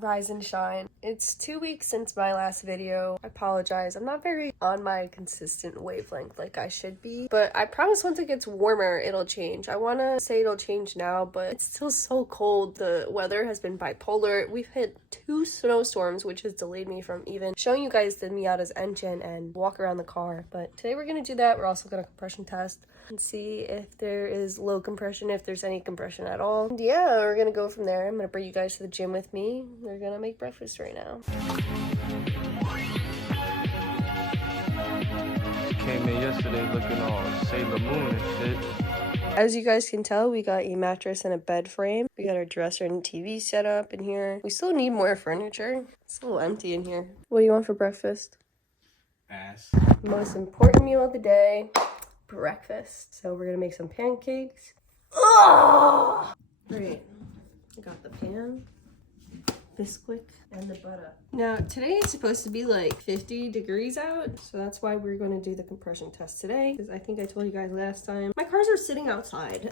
rise and shine. It's 2 weeks since my last video. I apologize. I'm not very on my consistent wavelength like I should be, but I promise once it gets warmer, it'll change. I want to say it'll change now, but it's still so cold. The weather has been bipolar. We've hit 2 snowstorms, which has delayed me from even showing you guys the Miata's engine and walk around the car. But today we're going to do that. We're also going to compression test and see if there is low compression, if there's any compression at all. And yeah, we're gonna go from there. I'm gonna bring you guys to the gym with me. We're gonna make breakfast right now. Came in yesterday looking all Sailor Moon and shit. As you guys can tell, we got a mattress and a bed frame. We got our dresser and TV set up in here. We still need more furniture. It's a little empty in here. What do you want for breakfast? Ass. Most important meal of the day. Breakfast. So we're gonna make some pancakes. Oh! Great. I got the pan, Bisquick, and the butter. Now today is supposed to be like 50 degrees out, so that's why we're going to do the compression test today, because I think I told you guys last time my cars are sitting outside.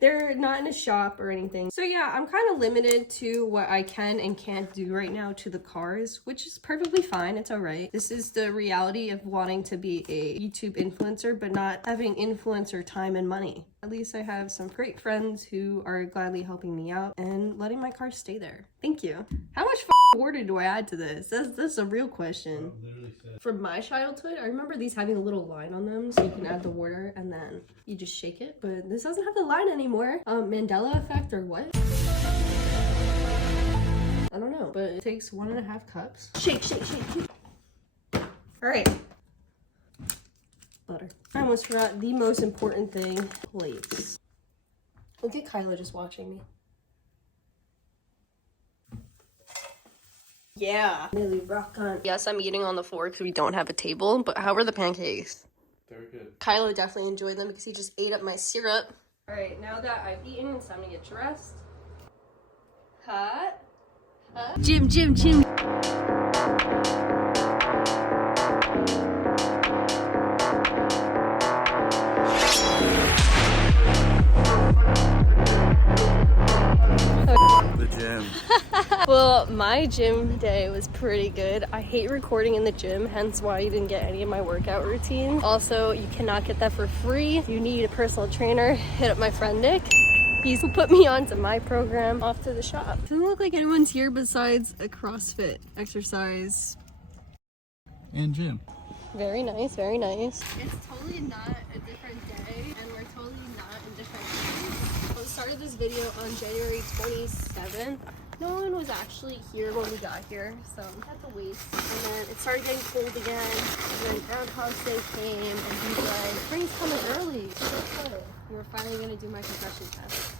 They're not in a shop or anything. So yeah, I'm kind of limited to what I can and can't do right now to the cars, which is perfectly fine. It's all right. This is the reality of wanting to be a YouTube influencer, but not having influencer time and money. At least I have some great friends who are gladly helping me out and letting my car stay there. Thank you. How much water do I add to this? That's a real question. From my childhood, I remember these having a little line on them, so you can add the water and then you just shake it. But this doesn't have the line anymore. Mandela effect or what? I don't know, but it takes 1.5 cups. Shake, shake, shake. All right. Butter. I almost forgot the most important thing, plates. Look at Kyla just watching me. Yeah. Really rock on. Yes, I'm eating on the floor because we don't have a table, but how were the pancakes? Very good. Kylo definitely enjoyed them because he just ate up my syrup. All right, now that I've eaten, it's time to get dressed. Hot. Hot. Gym. The gym. Well, my gym day was pretty good. I hate recording in the gym, hence why you didn't get any of my workout routine. Also, you cannot get that for free. If you need a personal trainer, hit up my friend Nick. He's who put me onto my program. Off to the shop. Doesn't look like anyone's here besides a CrossFit exercise. And gym. Very nice, very nice. It's totally not a different day, and we're totally not in different days. I started this video on January 27th. No one was actually here when we got here, so we had to wait. And then it started getting cold again, and then Groundhog Day came, and he's like, spring's coming early. So okay. We were finally gonna do my compression test.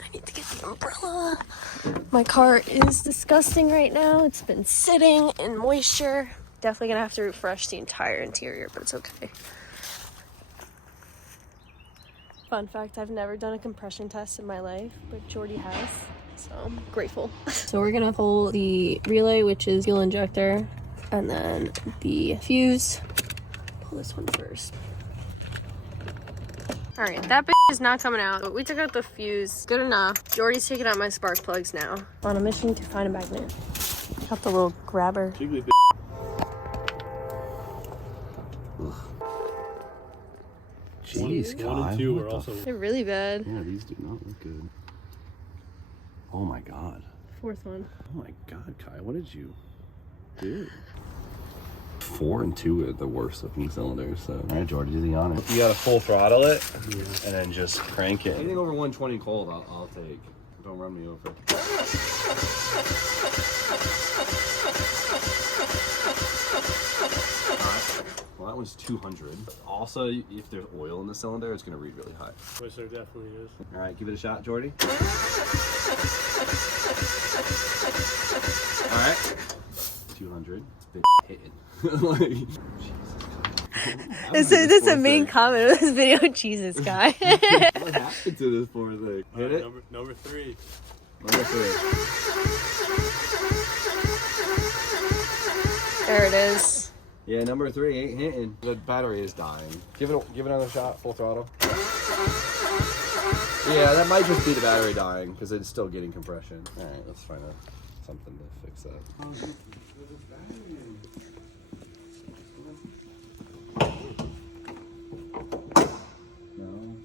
I need to get the umbrella. My car is disgusting right now. It's been sitting in moisture. Definitely gonna have to refresh the entire interior, but it's okay. Fun fact, I've never done a compression test in my life, but Jordy has, so I'm grateful. So we're gonna pull the relay, which is fuel injector, and then the fuse. Pull this one first. All right, that bitch is not coming out, but we took out the fuse. Good enough. Jordy's taking out my spark plugs now. On a mission to find a magnet. Got the little grabber. Jeez, Kai. 1 and 2 are also. They're really bad. Yeah, these do not look good. Oh my god. 4th one. Oh my god, Kai, what did you do? 4 and 2 are the worst looking cylinders, so. Alright, Jordy, do the honor. You gotta full throttle it and then just crank it. Anything over 120 cold, I'll take. Don't run me over. Well, that one's 200. Also, if there's oil in the cylinder, it's going to read really high. Which there definitely is. All right, give it a shot, Jordy. All right. 200. It's been hitting. Like, This is a main comment of this video. Jesus, guy. What happened to this poor thing? Hit it? Number 3. Number 3. There it is. Yeah, number 3 ain't hitting. The battery is dying. Give it another shot, full throttle. Yeah, that might just be the battery dying because it's still getting compression. All right, let's find something to fix that. No,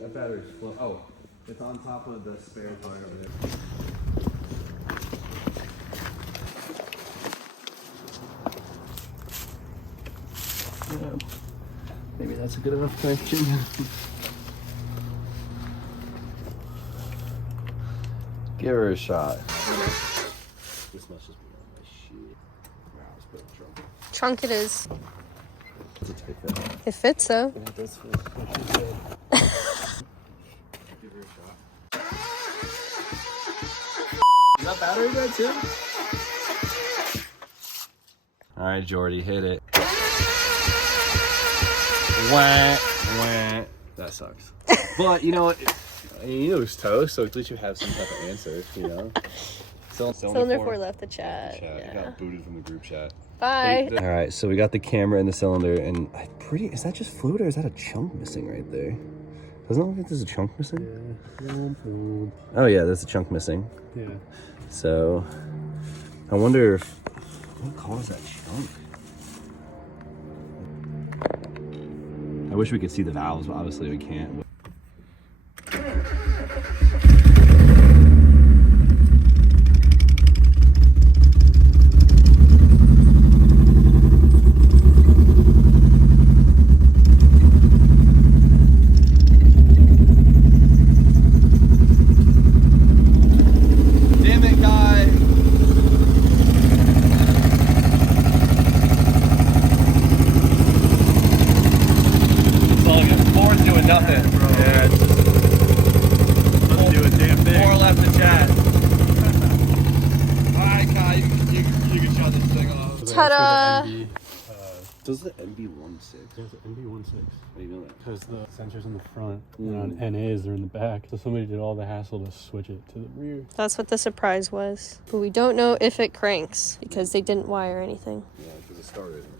that battery's full. Oh, it's on top of the spare tire over there. Yeah, maybe that's a good enough connection. Give her a shot. This must just be on my shit. Wow, let's put it in the trunk. Trunk it is. It's a tight fit. It fits though. Yeah, it does fit. Give her a shot. Is that battery dead too? Alright, Jordy, hit it. Wah, wah. That sucks. But you know what? You know it was toast, so at least you have some type of answer, you know? Cylinder 4 left the chat. Yeah. Yeah. Got booted from the group chat. Bye. All right, so we got the camera in the cylinder, and is that just fluid or is that a chunk missing right there? Doesn't it look like there's a chunk missing? Yeah. Oh yeah, there's a chunk missing. Yeah. So, I wonder if, what caused that chunk? I wish we could see the valves, but obviously we can't. Ta-da! Does the NB16? There's an NB16. How do you know that? Because the sensors in the front and on NAs they're in the back. So somebody did all the hassle to switch it to the rear. That's what the surprise was. But we don't know if it cranks because they didn't wire anything. Yeah, because it started in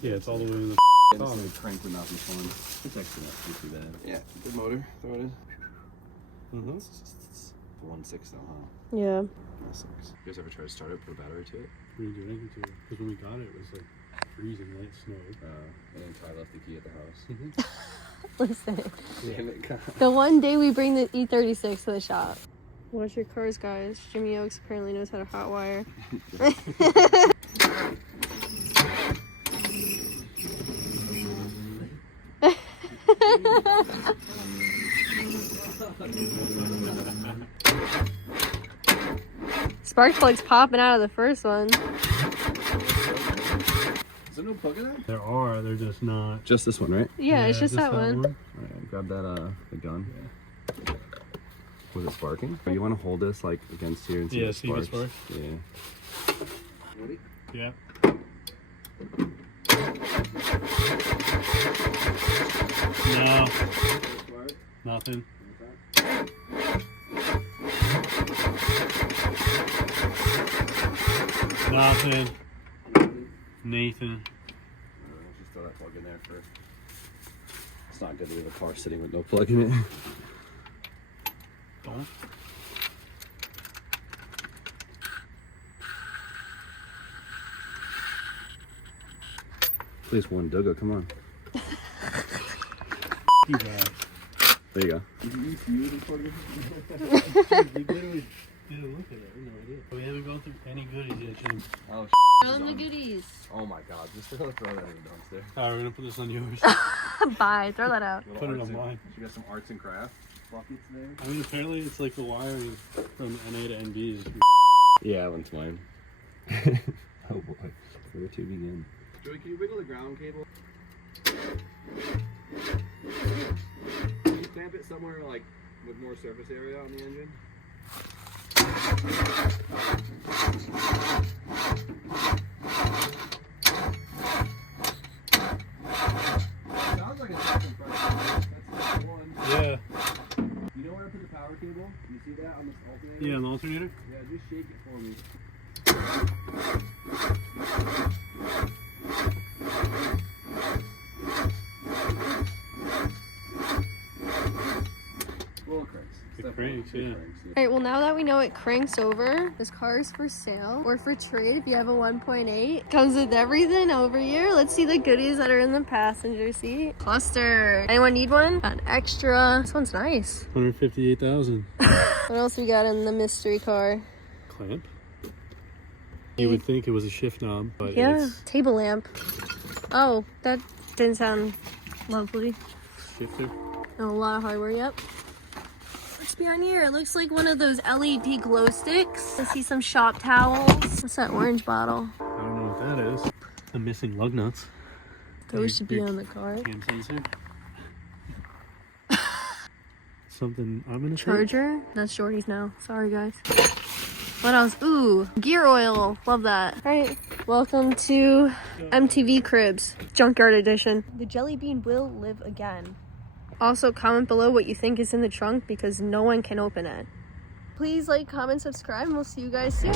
the Yeah, it's all the way in the and it's like crank would not be fun. It's actually not too bad. Yeah, good motor. Throw it in. Mm-hmm. 1.6 though, huh? Yeah. That sucks. You guys ever try to start it, put a battery to it? We didn't do anything to it. Because when we got it, it was like freezing, right? Snow. And then Ty left the key at the house. Listen. Damn it, God. The one day we bring the E36 to the shop. Watch your cars, guys. Jimmy Oaks apparently knows how to hot wire. Spark plugs popping out of the first one. Is there no plug in there? There are, they're just not. Just this one, right? Yeah, it's just that one. Alright, grab that, the gun. Yeah. Was it sparking? Oh, you want to hold this, like, against here and see if it see if it sparks? sparks. Yeah. Ready? Yeah. No. Nothing. Nothing. Nathan. Let's just throw that plug in there first. It's not good to leave a car sitting with no plug in it. Don't. Please one Dugga, come on. You guys. There you go. You literally did a look at it. No idea. We haven't gone through any goodies yet, James. Oh, On the goodies. oh my God, just throw that in the dumpster. Alright, we're gonna put this on yours. Bye. Throw that out. Put it on mine. You got some arts and crafts buckets there. I mean, apparently it's like the wiring from NA to NB is. Yeah, that one's mine. Oh boy, where to begin? Joey, can you wiggle the ground cable? Can you clamp it somewhere like with more surface area on the engine? Sounds like it's something fresh. That's the one. Yeah. You know where I put the power cable? You see that on this alternator? Yeah, an alternator? Yeah, just shake it for me. The cranks, yeah. Alright, well now that we know it cranks over, this car is for sale or for trade if you have a 1.8. Comes with everything over here. Let's see the goodies that are in the passenger seat. Cluster. Anyone need one? Got an extra. This one's nice. 158,000. What else we got in the mystery car? Clamp. You would think it was a shift knob, but Yeah, it's table lamp. Oh, that didn't sound lovely. shifter. No, a lot of hardware, yep. What's behind here? It looks like one of those LED glow sticks. I see some shop towels. What's that orange bottle? I don't know what that is. The missing lug nuts. Those should be on the car. Cam sensor. Something I'm gonna Charger? That's Jordy's now. Sorry, guys. What else? Ooh, gear oil. Love that. All right, welcome to MTV Cribs, Junkyard Edition. The Jelly Bean will live again. Also, comment below what you think is in the trunk because no one can open it. Please like, comment, subscribe, and we'll see you guys soon.